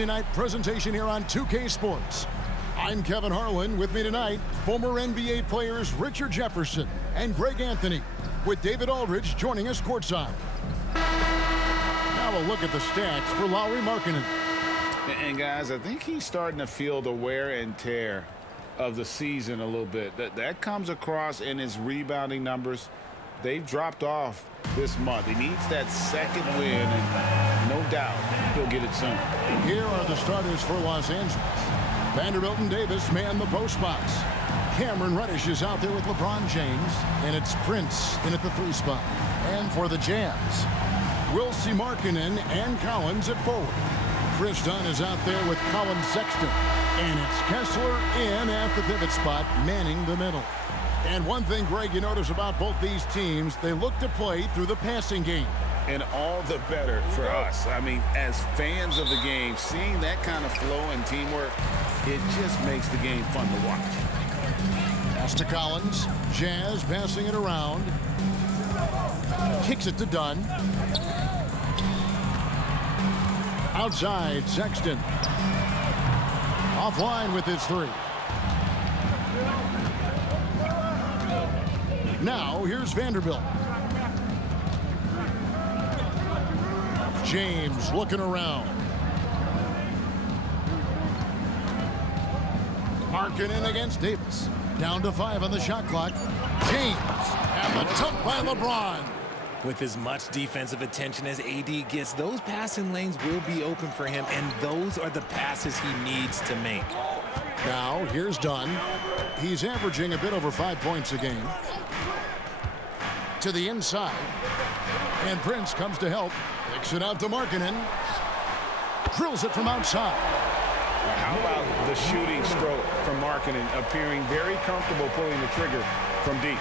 Thursday night presentation here on 2K Sports. I'm Kevin Harlan. With me tonight, former NBA players Richard Jefferson and Greg Anthony, with David Aldridge joining us courtside. Now a look at the stats for Lauri Markkanen. And guys, I think he's starting to feel the wear and tear of the season a little bit. That comes across in his rebounding numbers. They've dropped off this month. He needs that second win, and no doubt he'll get it soon. Here are the starters for Los Angeles. Vanderbilt and Davis man the post box. Cameron Reddish is out there with LeBron James, and it's Prince in at the 3 spot. And for the Jazz, we'll see Markkanen and Collins at forward. Chris Dunn is out there with Colin Sexton, and it's Kessler in at the pivot spot, manning the middle. And one thing, Greg, you notice about both these teams, they look to play through the passing game. And all the better for us. I mean, as fans of the game, seeing that kind of flow and teamwork, it just makes the game fun to watch. Pass to Collins. Jazz passing it around. Kicks it to Dunn. Outside, Sexton. Offline with his 3. Now, here's Vanderbilt. James looking around. Markkanen against Davis. Down to 5 on the shot clock. James, and the dunk by LeBron. With as much defensive attention as AD gets, those passing lanes will be open for him, and those are the passes he needs to make. Now, here's Dunn. He's averaging a bit over 5 points a game. To the inside. And Prince comes to help. Kicks it out to Markkanen. Drills it from outside. How about the shooting stroke from Markkanen, appearing very comfortable pulling the trigger from deep?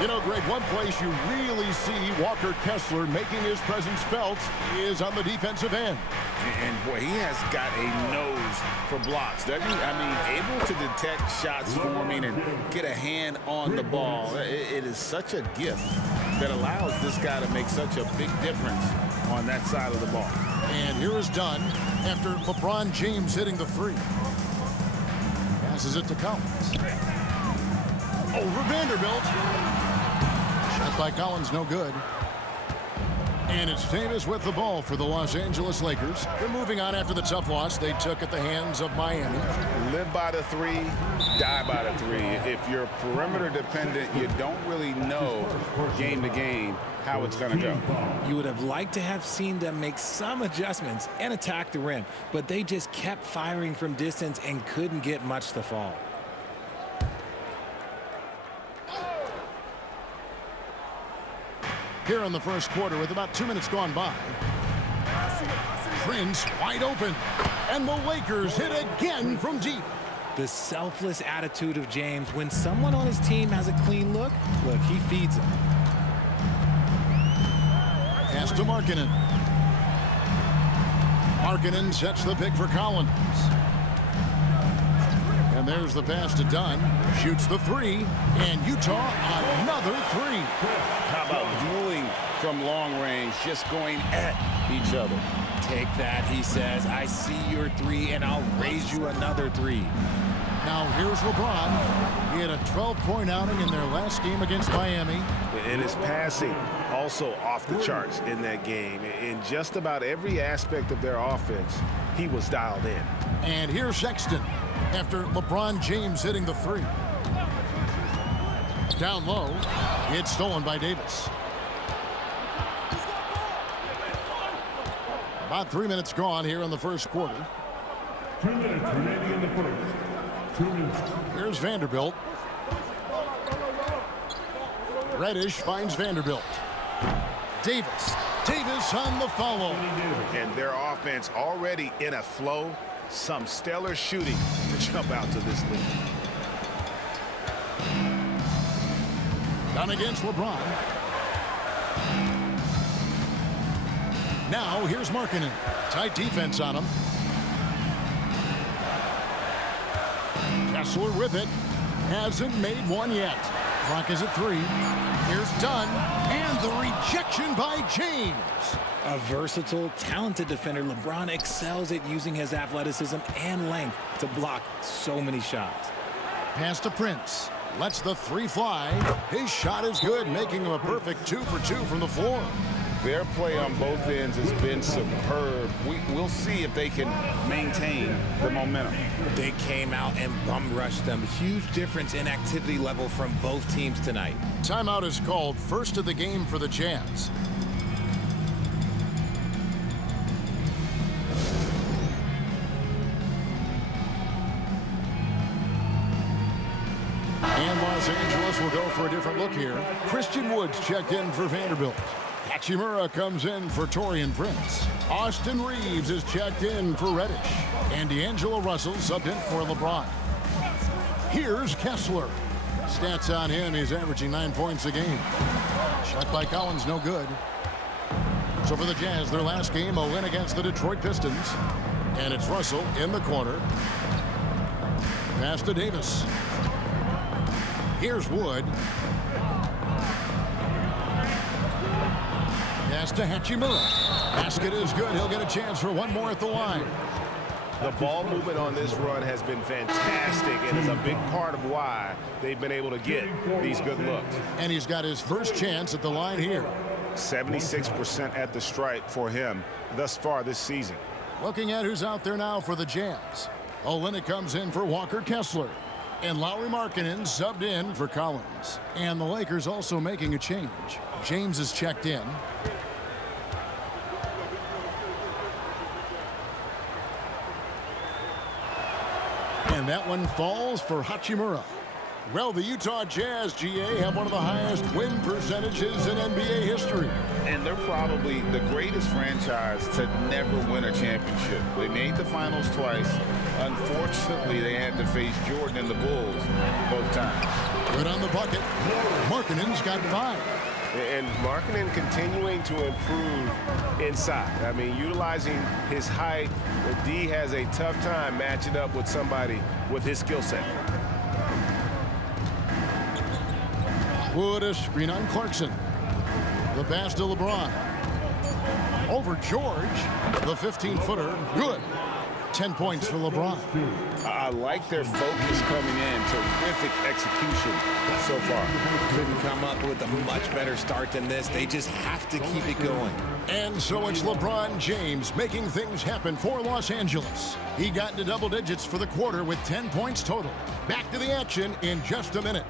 You know, Greg, one place you really see Walker Kessler making his presence felt is on the defensive end. And boy, he has got a nose for blocks, doesn't he? I mean, able to detect shots forming and get a hand on the ball. It is such a gift that allows this guy to make such a big difference on that side of the ball. And here is Dunn after LeBron James hitting the 3. Passes it to Collins. Over Vanderbilt. Shot by Collins, no good. And it's Davis with the ball for the Los Angeles Lakers. They're moving on after the tough loss they took at the hands of Miami. Live by the 3, die by the 3. If you're perimeter dependent, you don't really know game to game how it's going to go. You would have liked to have seen them make some adjustments and attack the rim, but they just kept firing from distance and couldn't get much to fall. Here in the first quarter with about 2 minutes gone by. Prince wide open. And the Lakers hit again from deep. The selfless attitude of James. When someone on his team has a clean look, he feeds them. Pass to Markkanen. Markkanen sets the pick for Collins. And there's the pass to Dunn. Shoots the 3. And Utah another 3. How about dueling from long range, just going at each other? Take that, he says. I see your 3, and I'll raise you another 3. Now here's LeBron. He had a 12-point outing in their last game against Miami. And his passing also off the charts in that game. In just about every aspect of their offense, he was dialed in. And here's Sexton after LeBron James hitting the 3. Down low. It's stolen by Davis. About 3 minutes gone here in the first quarter. 2 minutes remaining in the first. 2 minutes. Here's Vanderbilt. Reddish finds Vanderbilt. Davis. Davis on the follow. And their offense already in a flow. Some stellar shooting to jump out to this lead. Done against LeBron. Now here's Markkanen. Tight defense on him. Kessler with it. Hasn't made one yet. Clock is at 3. Here's Dunn, and the rejection by James. A versatile, talented defender, LeBron excels at using his athleticism and length to block so many shots. Pass to Prince. Lets the 3 fly. His shot is good, making him a perfect 2 for 2 from the floor. Their play on both ends has been superb. We'll see if they can maintain the momentum. They came out and bum rushed them. Huge difference in activity level from both teams tonight. Timeout is called, first of the game for the Jazz. And Los Angeles will go for a different look here. Christian Woods checked in for Vanderbilt. Hachimura comes in for Taurean Prince. Austin Reeves is checked in for Reddish. And D'Angelo Russell subbed in for LeBron. Here's Kessler. Stats on him, he's averaging 9 points a game. Shot by Collins, no good. So for the Jazz, their last game, a win against the Detroit Pistons. And it's Russell in the corner. Pass to Davis. Here's Wood. Pass to Hachimura. Basket is good. He'll get a chance for one more at the line. The ball movement on this run has been fantastic and is a big part of why they've been able to get these good looks. And he's got his first chance at the line here. 76% at the stripe for him thus far this season. Looking at who's out there now for the Jazz. Olynyk comes in for Walker Kessler. And Lauri Markkanen subbed in for Collins. And the Lakers also making a change. James is checked in. And that one falls for Hachimura. Well, the Utah Jazz, GA, have one of the highest win percentages in NBA history. And they're probably the greatest franchise to never win a championship. They made the finals twice. Unfortunately, they had to face Jordan and the Bulls both times. Good on the bucket. Markkanen's got 5. And Markkanen continuing to improve inside. I mean, utilizing his height, D has a tough time matching up with somebody with his skill set. Wood a screen on Clarkson. The pass to LeBron. Over George. The 15-footer. Good. 10 points for LeBron. I like their focus coming in. Terrific execution so far. Couldn't come up with a much better start than this. They just have to keep it going. And so it's LeBron James making things happen for Los Angeles. He got into double digits for the quarter with 10 points total. Back to the action in just a minute.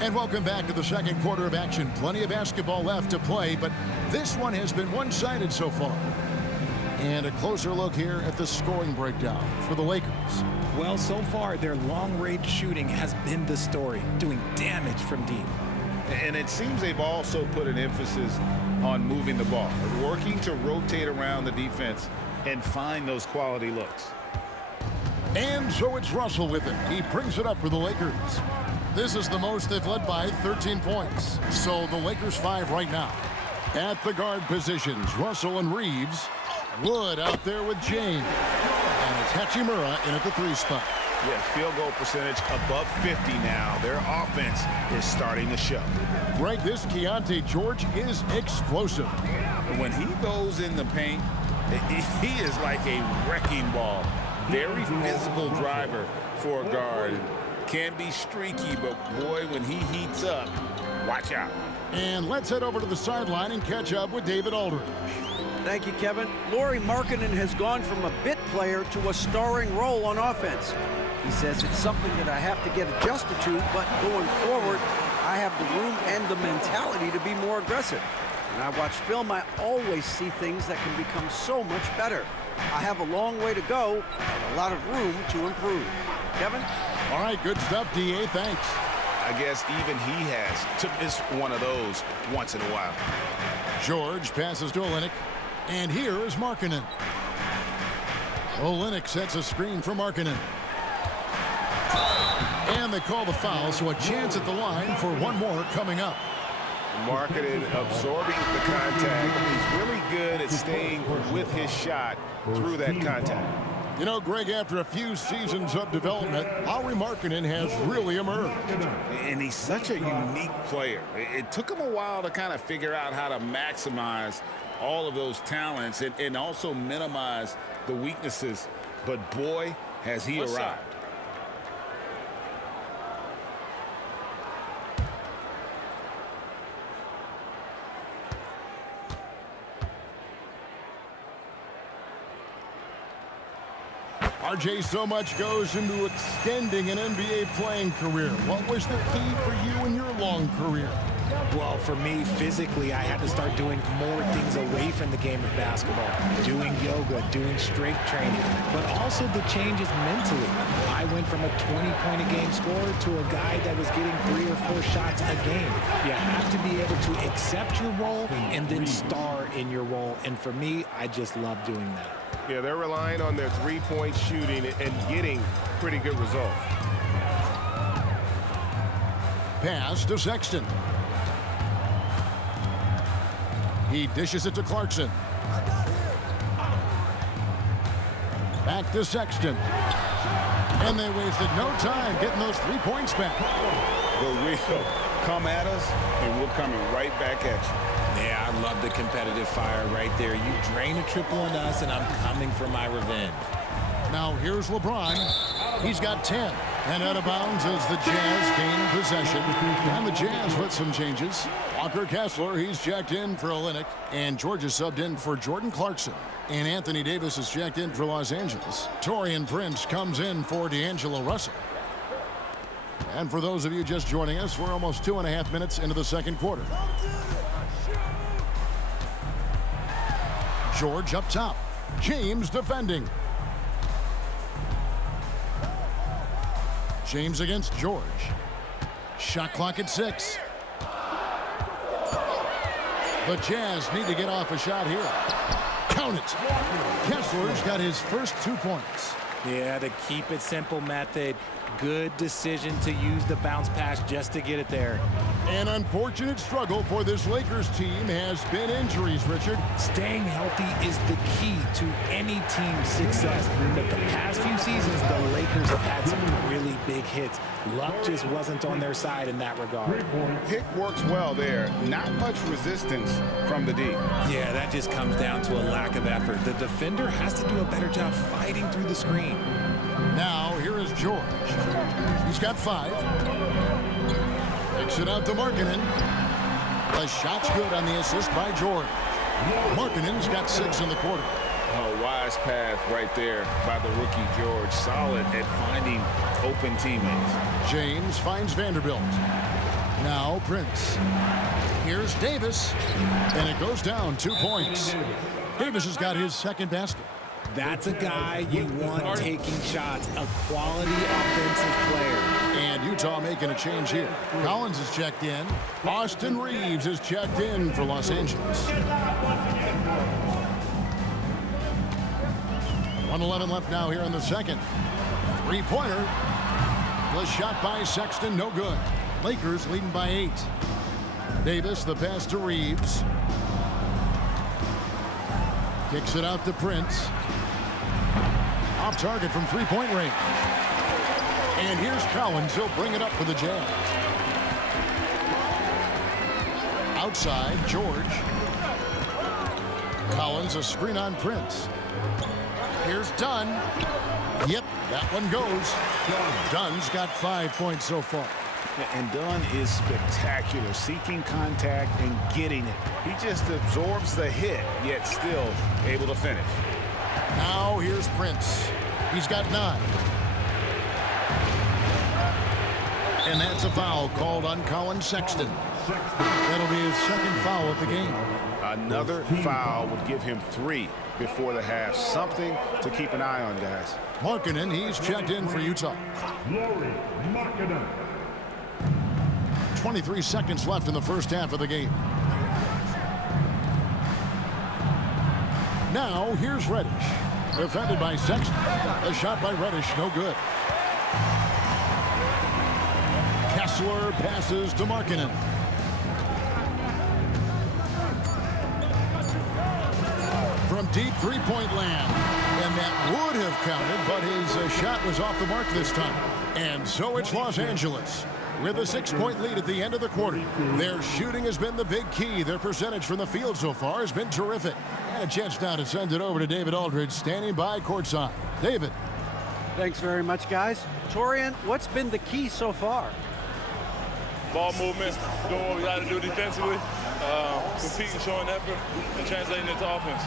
And welcome back to the second quarter of action. Plenty of basketball left to play, but this one has been one-sided so far. And a closer look here at the scoring breakdown for the Lakers. Well, so far, their long-range shooting has been the story, doing damage from deep. And it seems they've also put an emphasis on moving the ball, working to rotate around the defense and find those quality looks. And so it's Russell with it. He brings it up for the Lakers. This is the most they've led by 13 points. So the Lakers 5 right now. At the guard positions, Russell and Reeves. Wood out there with James. And it's Hachimura in at the 3 spot. Yeah, field goal percentage above 50 now. Their offense is starting to show. Greg, this Keontae George is explosive. When he goes in the paint, he is like a wrecking ball. Very physical driver for a guard. Can be streaky, but boy, when he heats up, watch out. And let's head over to the sideline and catch up with David Aldridge. Thank you, Kevin. Lauri Markkanen has gone from a bit player to a starring role on offense. He says it's something that I have to get adjusted to, but going forward, I have the room and the mentality to be more aggressive. When I watch film, I always see things that can become so much better. I have a long way to go and a lot of room to improve. Kevin? All right, good stuff, D.A. Thanks. I guess even he has to miss one of those once in a while. George passes to Olynyk, and here is Markkanen. Olynyk sets a screen for Markkanen. And they call the foul, so a chance at the line for one more coming up. Markkanen absorbing the contact. He's really good at staying with his shot through that contact. You know, Greg, after a few seasons of development, Lauri Markkanen has really emerged. And he's such a unique player. It took him a while to kind of figure out how to maximize all of those talents and also minimize the weaknesses. But boy, has he arrived. RJ, so much goes into extending an NBA playing career. What was the key for you in your long career? Well, for me, physically, I had to start doing more things away from the game of basketball. Doing yoga, doing strength training, but also the changes mentally. I went from a 20-point-a-game scorer to a guy that was getting 3 or 4 shots a game. You have to be able to accept your role and then star in your role. And for me, I just love doing that. Yeah, they're relying on their three-point shooting and getting pretty good results. Pass to Sexton. He dishes it to Clarkson. Back to Sexton. And they wasted no time getting those 3 points back. But we'll come at us, and we're coming right back at you. Yeah, I love the competitive fire right there. You drain a triple on us, and I'm coming for my revenge. Now here's LeBron. He's got 10. And out of bounds as the Jazz gain possession. And the Jazz with some changes. Walker Kessler, he's checked in for Olynyk. And George is subbed in for Jordan Clarkson. And Anthony Davis is checked in for Los Angeles. Taurean Prince comes in for D'Angelo Russell. And for those of you just joining us, we're almost 2.5 minutes into the second quarter. George up top. James defending. James against George. Shot clock at 6. The Jazz need to get off a shot here. Count it. Kessler's got his first 2 points. Yeah, the keep it simple method. Good decision to use the bounce pass just to get it there. An unfortunate struggle for this Lakers team has been injuries, Richard. Staying healthy is the key to any team's success. But the past few seasons, the Lakers have had some really big hits. Luck just wasn't on their side in that regard. Pick works well there. Not much resistance from the D. Yeah, that just comes down to a lack of effort. The defender has to do a better job fighting through the screen. Now, here is George. He's got 5. Kicks it out to Markkanen. The shot's good on the assist by George. Markkanen's got 6 in the quarter. A wise pass right there by the rookie George. Solid at finding open teammates. James finds Vanderbilt. Now Prince. Here's Davis. And it goes down 2 points. Davis has got his second basket. That's a guy you want taking shots, a quality offensive player. And Utah making a change here. Collins is checked in. Austin Reeves is checked in for Los Angeles. 1:11 left now here in the second. 3-pointer. The shot by Sexton, no good. Lakers leading by 8. Davis, the pass to Reeves. Kicks it out to Prince. Off target from 3-point range. And here's Collins. He'll bring it up for the Jazz. Outside, George. Collins, a screen on Prince. Here's Dunn. Yep, that one goes. Dunn's got 5 points so far. And Dunn is spectacular, seeking contact and getting it. He just absorbs the hit, yet still able to finish. Now here's Prince. He's got 9. And that's a foul called on Colin Sexton. That'll be his second foul of the game. Another foul would give him 3 before the half. Something to keep an eye on, guys. Markkanen, he's checked in for Utah. Lauri Markkanen. 23 seconds left in the first half of the game. Now, here's Reddish. Defended by Sexton. A shot by Reddish, no good. Kessler passes to Markkanen. From deep three-point land. And that would have counted, but his shot was off the mark this time. And so it's Los Angeles with a 6-point lead at the end of the quarter. Their shooting has been the big key. Their percentage from the field so far has been terrific. And a chance now to send it over to David Aldridge, standing by courtside. David. Thanks very much, guys. Torian, what's been the key so far? Ball movement, doing what we got to do defensively, competing, showing effort, and translating into offense.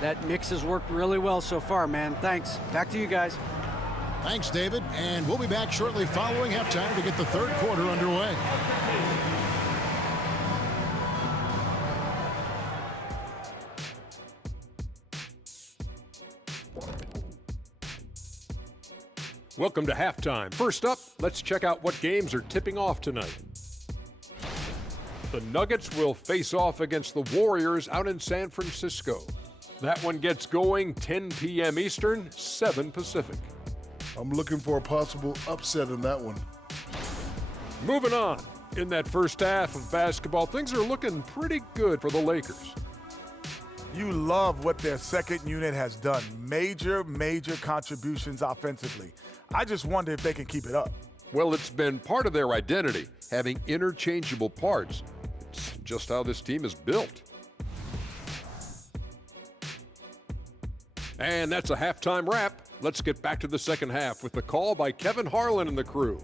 That mix has worked really well so far, man. Thanks. Back to you guys. Thanks, David. And we'll be back shortly following halftime to get the third quarter underway. Welcome to halftime. First up, let's check out what games are tipping off tonight. The Nuggets will face off against the Warriors out in San Francisco. That one gets going 10 p.m. Eastern, 7 Pacific. I'm looking for a possible upset in that one. Moving on. In that first half of basketball, things are looking pretty good for the Lakers. You love what their second unit has done. Major contributions offensively. I just wonder if they can keep it up. Well, it's been part of their identity, having interchangeable parts. It's just how this team is built. And that's a halftime wrap. Let's get back to the second half with the call by Kevin Harlan and the crew.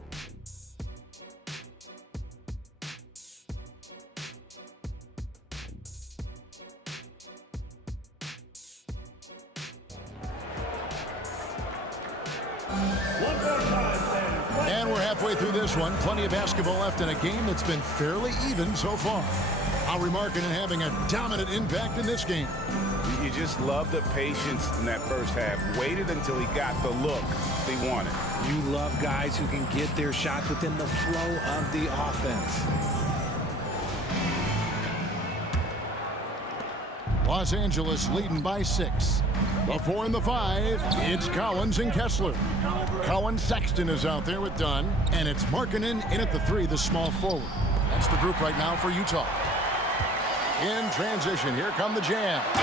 And we're halfway through this one. Plenty of basketball left in a game that's been fairly even so far. Lauri Markkanen having a dominant impact in this game. You just love the patience in that first half. Waited until he got the look they wanted. You love guys who can get their shots within the flow of the offense. Los Angeles leading by 6. The 4 and the 5, it's Collins and Kessler. Collins Sexton is out there with Dunn, and it's Markkanen in at the 3, the small forward. That's the group right now for Utah. In transition, here come the Jam. Oh,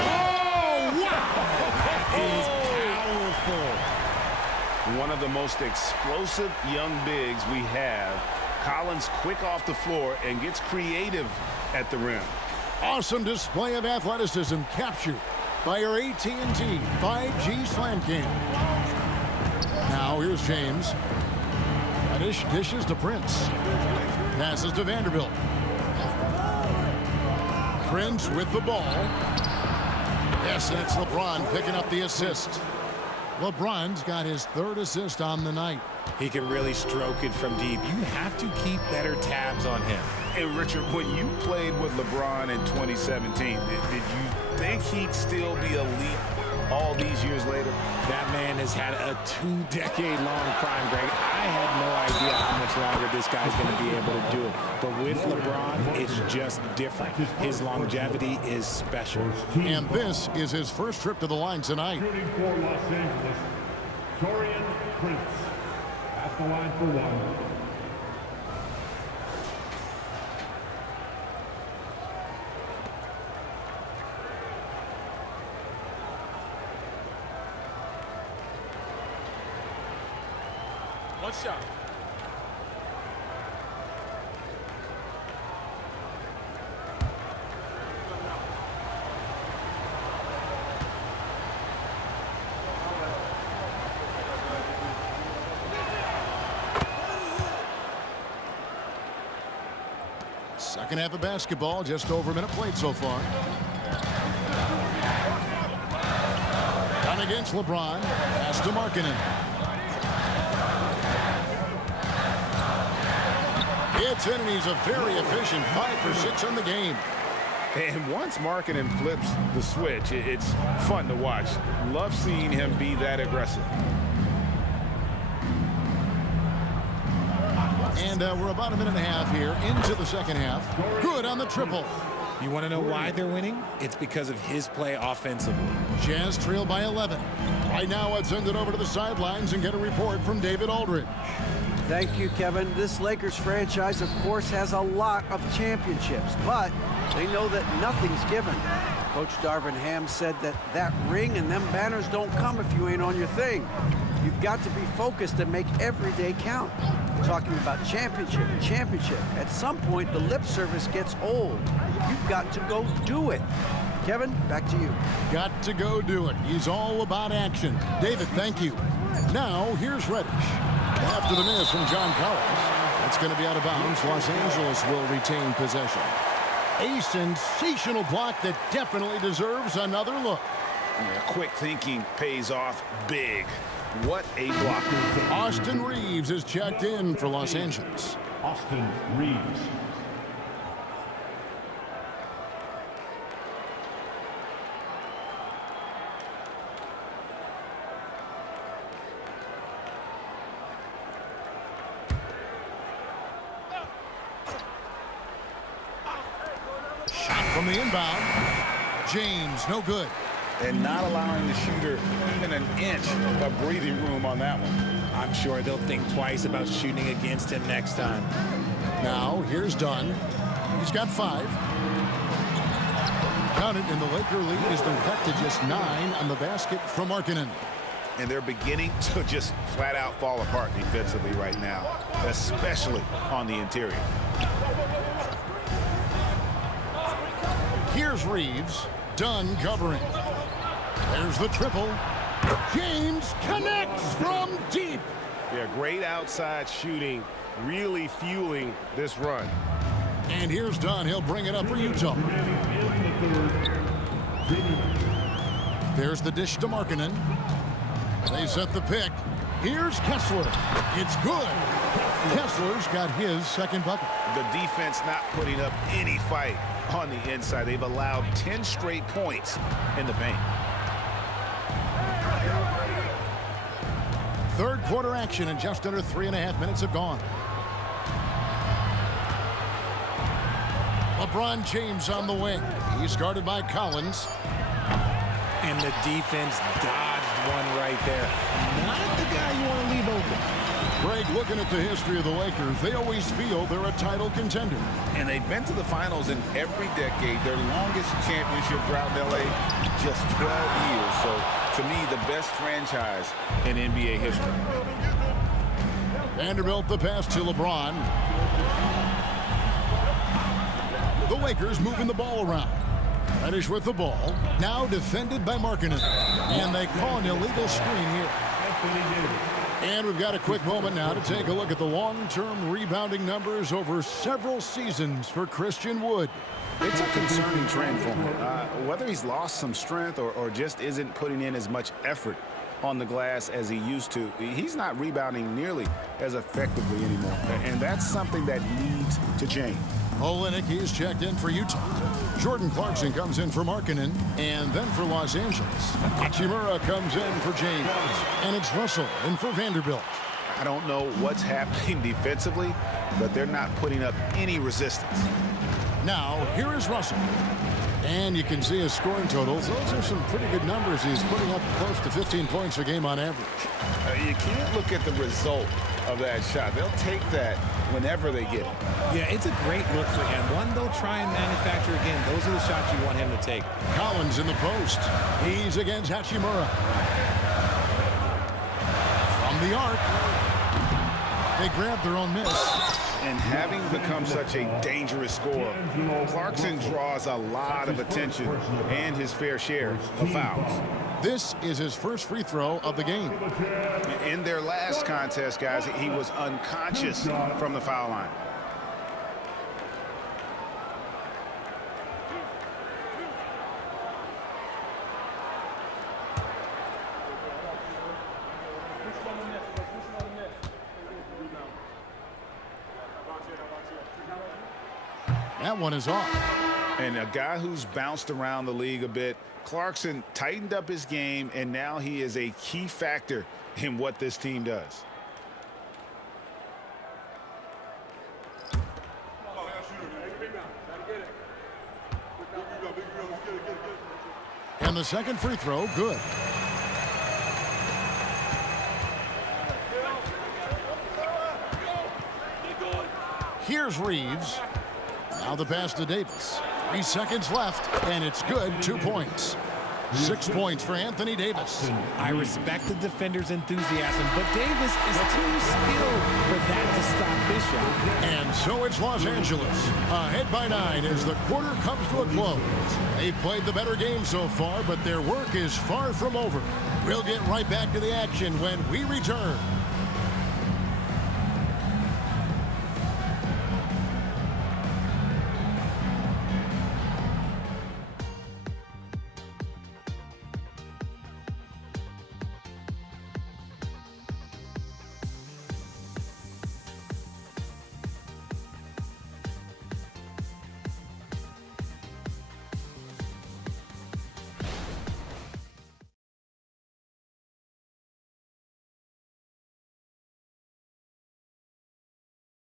wow! That is powerful. One of the most explosive young bigs we have. Collins quick off the floor and gets creative at the rim. Awesome display of athleticism captured by our AT&T 5G Slam Cam. Now here's James. Reddish dishes to Prince. Passes to Vanderbilt. Prince with the ball. Yes, and it's LeBron picking up the assist. LeBron's got his 3rd assist on the night. He can really stroke it from deep. You have to keep better tabs on him. Hey, Richard, when you played with LeBron in 2017, did you think he'd still be elite all these years later? That man has had a 2-decade-long prime, Greg. I had no idea how much longer this guy's going to be able to do it. But with LeBron, it's just different. His longevity is special. And this is his first trip to the line tonight. Shooting for Los Angeles, Taurean Prince. At the line for 1. One shot. Second half of basketball, just over a minute played so far. Down against LeBron. Pass to Markkanen. It's in, and he's a very efficient 5 for 6 on the game. And once Markkanen flips the switch, it's fun to watch. Love seeing him be that aggressive. And we're about a minute and a half here into the second half. Good on the triple. You want to know why they're winning? It's because of his play offensively. Jazz trail by 11. Right now, let's send it over to the sidelines and get a report from David Aldridge. Thank you, Kevin. This Lakers franchise, of course, has a lot of championships, but they know that nothing's given. Coach Darvin Ham said that ring and them banners don't come if you ain't on your thing. You've got to be focused and make every day count. Talking about championship. At some point, the lip service gets old. You've got to go do it. Kevin, back to you. Got to go do it. He's all about action. David, thank you. Now, here's Reddish. After the miss from John Collins, it's going to be out of bounds. Los Angeles will retain possession. A sensational block that definitely deserves another look. Yeah, quick thinking pays off big. What a block. Austin Reeves is checked in for Los Angeles. Austin Reeves. Shot from the inbound. James, no good. And not allowing the shooter even an inch of breathing room on that one. I'm sure they'll think twice about shooting against him next time. Now, here's Dunn. He's got 5. Count it, and the Laker lead is back to just 9 on the basket from Markkanen. And they're beginning to just flat out fall apart defensively right now, especially on the interior. Here's Reeves. Dunn covering. There's the triple. James connects from deep. Yeah, great outside shooting, really fueling this run. And here's Dunn. He'll bring it up for Utah. There's the dish to Markkanen. They set the pick. Here's Kessler. It's good. Kessler's got his second bucket. The defense not putting up any fight on the inside. They've allowed 10 straight points in the paint. Third quarter action, and just under 3.5 minutes have gone. LeBron James on the wing. He's guarded by Collins. And the defense dodged one right there. Not the guy you want to leave open. Greg, looking at the history of the Lakers, they always feel they're a title contender. And they've been to the finals in every decade. Their longest championship drought in LA, just 12 years. So, to me, the best franchise in NBA history. Vanderbilt the pass to LeBron. The Lakers moving the ball around. Reddish with the ball. Now defended by Markkanen. And they call an illegal screen here. And we've got a quick moment now to take a look at the long-term rebounding numbers over several seasons for Christian Wood. It's a concerning trend for him. Whether he's lost some strength or just isn't putting in as much effort on the glass as he used to, he's not rebounding nearly as effectively anymore. And that's something that needs to change. Olynyk is checked in for Utah. Jordan Clarkson comes in for Markkanen, and then for Los Angeles. Hachimura comes in for James, and it's Russell in for Vanderbilt. I don't know what's happening defensively, but they're not putting up any resistance. Now, here is Russell. And you can see his scoring totals. Those are some pretty good numbers. He's putting up close to 15 points a game on average. You can't look at the result of that shot. They'll take that whenever they get it. Yeah, it's a great look for him. One they'll try and manufacture again. Those are the shots you want him to take. Collins in the post. He's against Hachimura. From the arc. They grab their own miss. And having become such a dangerous scorer, Clarkson draws a lot of attention and his fair share of fouls. This is his first free throw of the game. In their last contest, guys, he was unconscious from the foul line. That one is off. And a guy who's bounced around the league a bit, Clarkson tightened up his game, and now he is a key factor in what this team does. And the second free throw, good. Here's Reeves. Now the pass to Davis. 3 seconds left, and it's good. 2 points. 6 points for Anthony Davis. I respect the defender's enthusiasm, but Davis is too skilled for that to stop this shot. And so it's Los Angeles, ahead by 9 as the quarter comes to a close. They've played the better game so far, but their work is far from over. We'll get right back to the action when we return.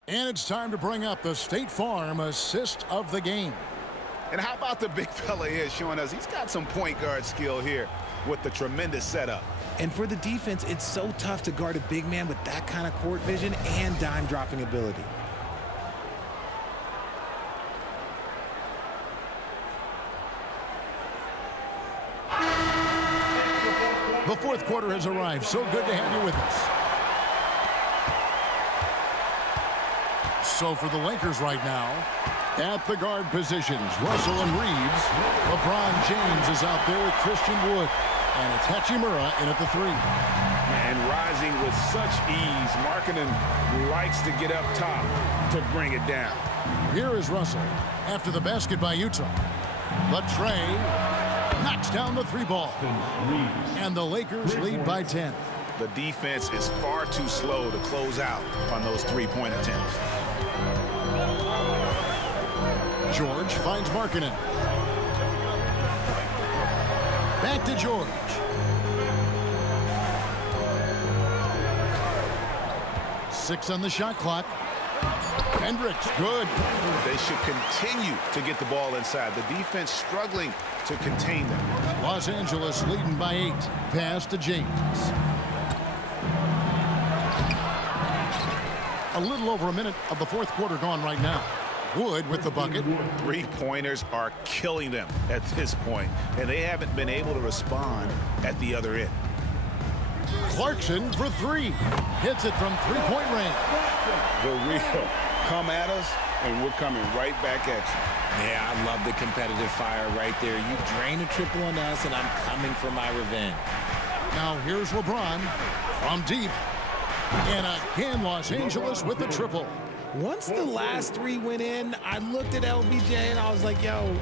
And it's time to bring up the State Farm assist of the game. And how about the big fella here showing us he's got some point guard skill here with the tremendous setup. And for the defense, it's so tough to guard a big man with that kind of court vision and dime dropping ability. The fourth quarter has arrived. So good to have you with us. So for the Lakers right now, at the guard positions, Russell and Reeves. LeBron James is out there with Christian Wood. And it's Hachimura in at the 3. And rising with such ease, Markkanen likes to get up top to bring it down. Here is Russell after the basket by Utah. Latrey knocks down the 3 ball. And the Lakers lead by 10. The defense is far too slow to close out on those 3-point attempts. George finds Markkanen. Back to George. Six on the shot clock. Hendricks, good. They should continue to get the ball inside. The defense struggling to contain them. Los Angeles leading by 8. Pass to James. A little over a minute of the fourth quarter gone right now. Wood with the bucket. 3-pointers are killing them at this point, and they haven't been able to respond at the other end. Clarkson for 3. Hits it from 3-point range. The real come at us, and we're coming right back at you. Yeah, I love the competitive fire right there. You drain a triple on us, and I'm coming for my revenge. Now here's LeBron from deep. And again, Los Angeles with the triple. Once the last 3 went in, I looked at LBJ and I was like, yo,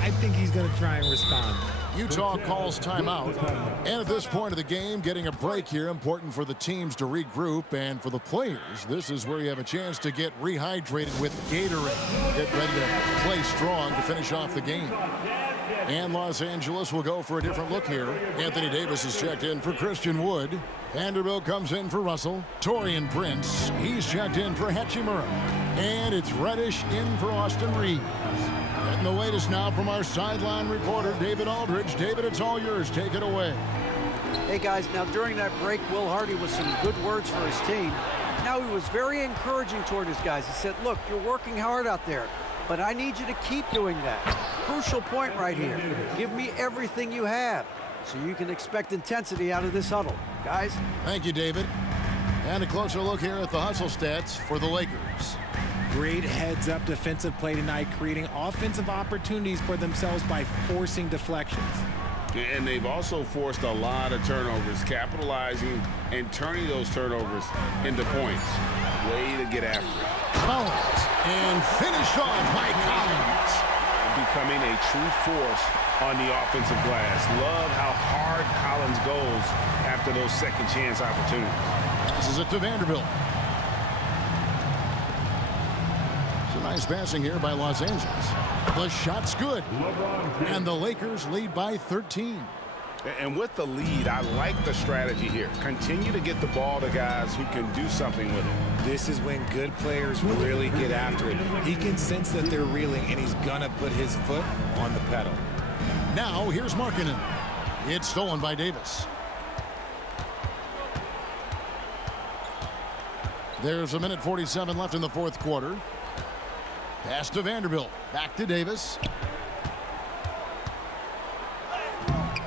I think he's going to try and respond. Utah calls timeout. And at this point of the game, getting a break here, important for the teams to regroup. And for the players, this is where you have a chance to get rehydrated with Gatorade. Get ready to play strong to finish off the game. And Los Angeles will go for a different look here. Anthony Davis is checked in for Christian Wood. Vanderbilt comes in for Russell. Taurean Prince, he's checked in for Hachimura. And it's Reddish in for Austin Reeves. Getting the latest now from our sideline reporter, David Aldridge. David, it's all yours. Take it away. Hey, guys, now during that break, Will Hardy was some good words for his team. Now he was very encouraging toward his guys. He said, look, you're working hard out there, but I need you to keep doing that. Crucial point right here. Give me everything you have so you can expect intensity out of this huddle. Guys? Thank you, David. And a closer look here at the hustle stats for the Lakers. Great heads-up defensive play tonight, creating offensive opportunities for themselves by forcing deflections. And they've also forced a lot of turnovers, capitalizing and turning those turnovers into points. Way to get after it. Collins, and finished off by Collins. Becoming a true force on the offensive glass. Love how hard Collins goes after those second chance opportunities. This is it to Vanderbilt. Some nice passing here by Los Angeles. The shot's good. And the Lakers lead by 13. And with the lead, I like the strategy here. Continue to get the ball to guys who can do something with it. This is when good players really get after it. He can sense that they're reeling, and he's going to put his foot on the pedal. Now here's Markkanen. It's stolen by Davis. There's 1:47 left in the fourth quarter. Pass to Vanderbilt. Back to Davis.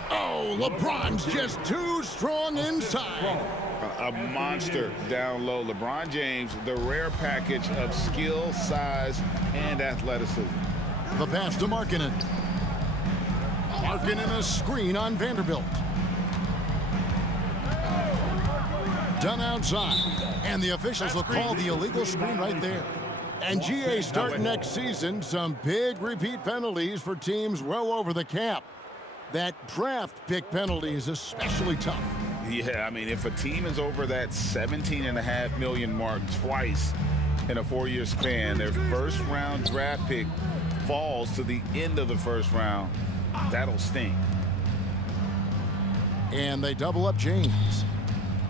Oh, LeBron's just too strong inside. A monster down low. LeBron James, the rare package of skill, size, and athleticism. The pass to Markkanen. Markkanen a screen on Vanderbilt. Done outside. And the officials will call the illegal screen right there. And GA starting next season, some big repeat penalties for teams well over the cap. That draft pick penalty is especially tough. Yeah, I mean, if a team is over that $17.5 million mark twice in a 4-year span, their first-round draft pick falls to the end of the first round, that'll sting. And they double up James.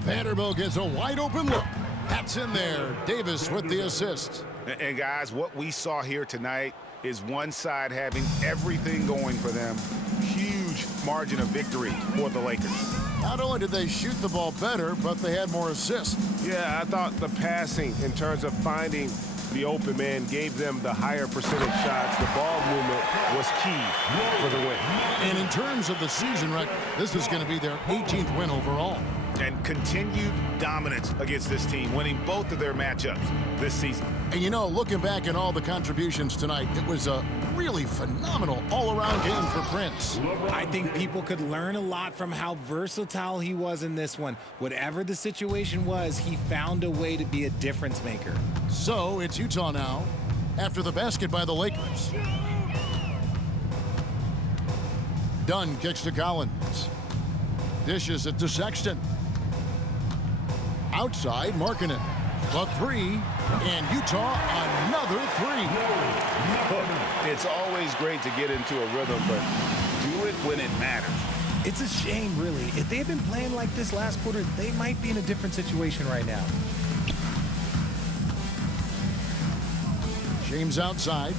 Vanderbilt gets a wide-open look. That's in there. Davis with the assist. And guys, what we saw here tonight is one side having everything going for them. Huge margin of victory for the Lakers. Not only did they shoot the ball better, but they had more assists. Yeah, I thought the passing in terms of finding the open man gave them the higher percentage shots. The ball movement was key for the win. And in terms of the season record, this is going to be their 18th win overall. And continued dominance against this team, winning both of their matchups this season. And you know, looking back at all the contributions tonight, it was a really phenomenal all-around game for Prince. I think people could learn a lot from how versatile he was in this one. Whatever the situation was, he found a way to be a difference maker. So it's Utah now after the basket by the Lakers. Dunn kicks to Collins. Dishes it to Sexton. Outside, Markkanen. The three, and Utah another three. It's always great to get into a rhythm, but do it when it matters. It's a shame, really. If they had been playing like this last quarter, they might be in a different situation right now. James outside.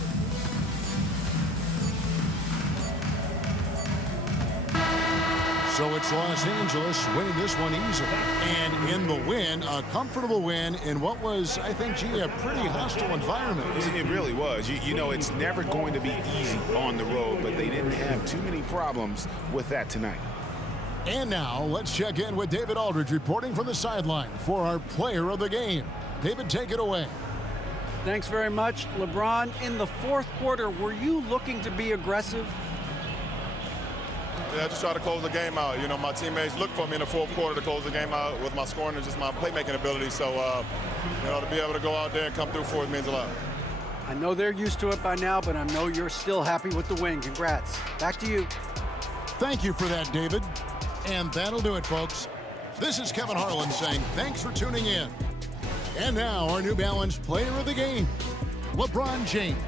So it's Los Angeles winning this one easily. And in the win, a comfortable win in what was, I think, gee, a pretty hostile environment. It really was. You know, it's never going to be easy on the road, but they didn't have too many problems with that tonight. And now let's check in with David Aldridge reporting from the sideline for our player of the game. David, take it away. Thanks very much. LeBron, in the fourth quarter, were you looking to be aggressive? Yeah, I just try to close the game out. You know, my teammates look for me in the fourth quarter to close the game out with my scoring and just my playmaking ability. So, you know, to be able to go out there and come through for it means a lot. I know they're used to it by now, but I know you're still happy with the win. Congrats. Back to you. Thank you for that, David. And that'll do it, folks. This is Kevin Harlan saying thanks for tuning in. And now our New Balance player of the game, LeBron James.